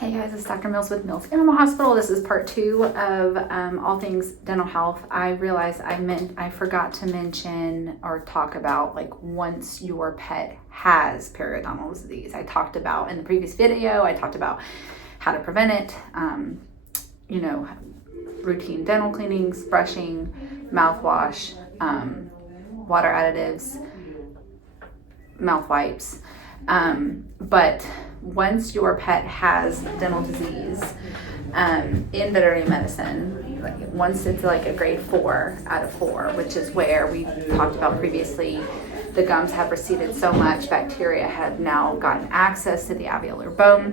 Hey guys, it's Dr. Mills with Mills Animal Hospital. This is part 2 of all things dental health. I realized I forgot to mention or talk about once your pet has periodontal disease. I talked about in the previous video, I talked about how to prevent it, routine dental cleanings, brushing, mouthwash, water additives, mouth wipes. But once your pet has dental disease, in veterinary medicine, once it's a grade 4 out of 4, which is where we talked about previously, the gums have receded so much, bacteria have now gotten access to the alveolar bone,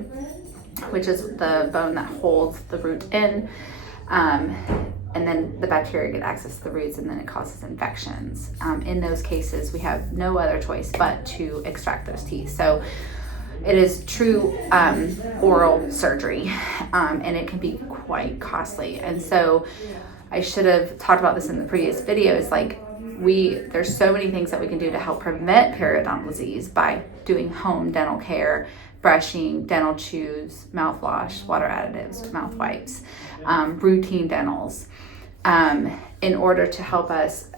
which is the bone that holds the root in. And then the bacteria get access to the roots, and then it causes infections. In those cases, we have no other choice but to extract those teeth. So it is true oral surgery, and it can be quite costly. And so I should have talked about this in the previous videos. There's so many things that we can do to help prevent periodontal disease by doing home dental care, brushing, dental chews, mouthwash, water additives, mouth wipes, routine dentals, in order to help us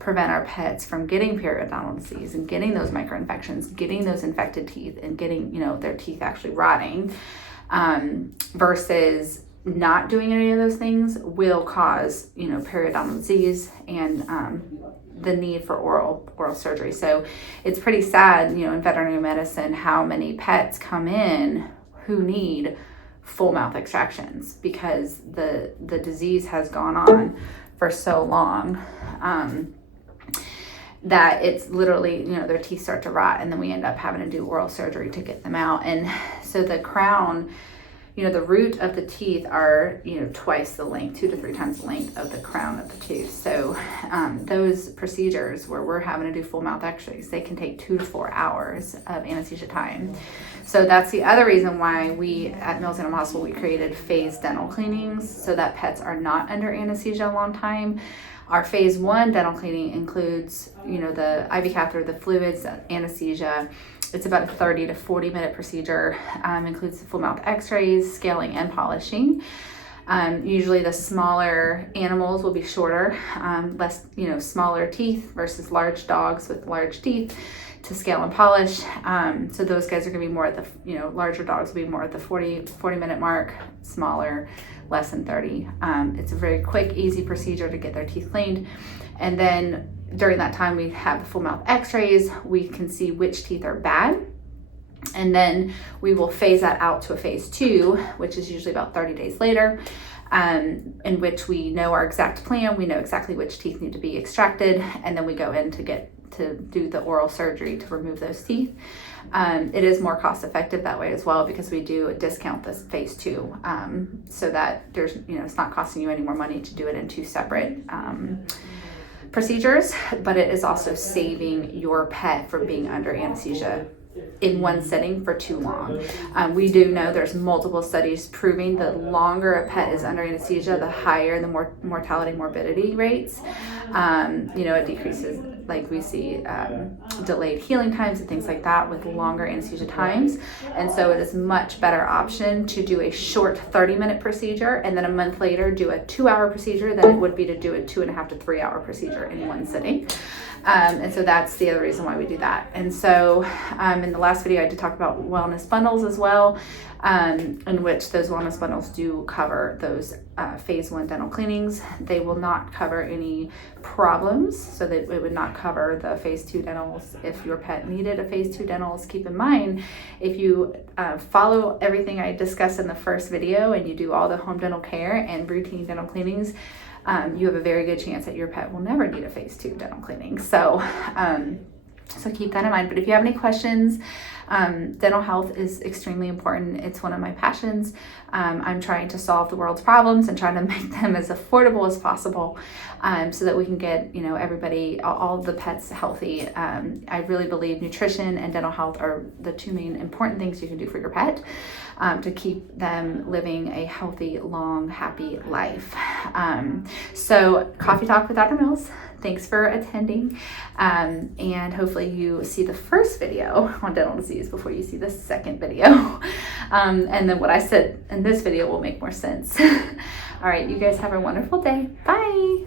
prevent our pets from getting periodontal disease and getting those microinfections, getting those infected teeth, and getting their teeth actually rotting, versus not doing any of those things will cause periodontal disease and the need for oral surgery. So it's pretty sad, in veterinary medicine, how many pets come in who need full mouth extractions because the disease has gone on for so long, that it's literally, their teeth start to rot, and then we end up having to do oral surgery to get them out. And so the crown, the root of the teeth are, twice the length, 2 to 3 times the length of the crown of the tooth. So those procedures where we're having to do full mouth x-rays, they can take 2 to 4 hours of anesthesia time. So that's the other reason why we at Mills Animal Hospital, we created phased dental cleanings so that pets are not under anesthesia a long time. Our phase 1 dental cleaning includes, the IV catheter, the fluids, anesthesia. It's about a 30 to 40 minute procedure. Includes full mouth x-rays, scaling, and polishing. Usually the smaller animals will be shorter, less, smaller teeth versus large dogs with large teeth to scale and polish. So those guys are going to be more at the, larger dogs will be more at the 40 minute mark, smaller, less than 30. It's a very quick, easy procedure to get their teeth cleaned. And then during that time, we have the full mouth x-rays. We can see which teeth are bad. And then we will phase that out to a phase 2, which is usually about 30 days later, in which we know our exact plan. We know exactly which teeth need to be extracted. And then we go in to do the oral surgery to remove those teeth. It is more cost effective that way as well, because we do discount this phase 2, so that there's, it's not costing you any more money to do it in 2 separate procedures, but it is also saving your pet from being under anesthesia in one setting for too long. We do know there's multiple studies proving the longer a pet is under anesthesia, the higher the mortality morbidity rates. It decreases, we see delayed healing times and things like that with longer anesthesia times. And so it is much better option to do a short 30-minute procedure and then a month later do a 2-hour procedure than it would be to do a 2.5 to 3 hour procedure in one sitting. And so that's the other reason why we do that. And so in the last video, I did talk about wellness bundles as well, in which those wellness bundles do cover those phase 1 dental cleanings. They will not cover any problems, so that it would not cover the phase 2 dentals. If your pet needed a phase 2 dentals, keep in mind, if you follow everything I discussed in the first video and you do all the home dental care and routine dental cleanings, you have a very good chance that your pet will never need a phase 2 dental cleaning. So keep that in mind. But if you have any questions, dental health is extremely important. It's one of my passions. I'm trying to solve the world's problems and trying to make them as affordable as possible, so that we can get, everybody, all the pets healthy. I really believe nutrition and dental health are the 2 main important things you can do for your pet, to keep them living a healthy, long, happy life. So Coffee Talk with Dr. Mills. Thanks for attending, and hopefully you see the first video on dental disease before you see the second video. And then what I said in this video will make more sense. All right, you guys have a wonderful day. Bye.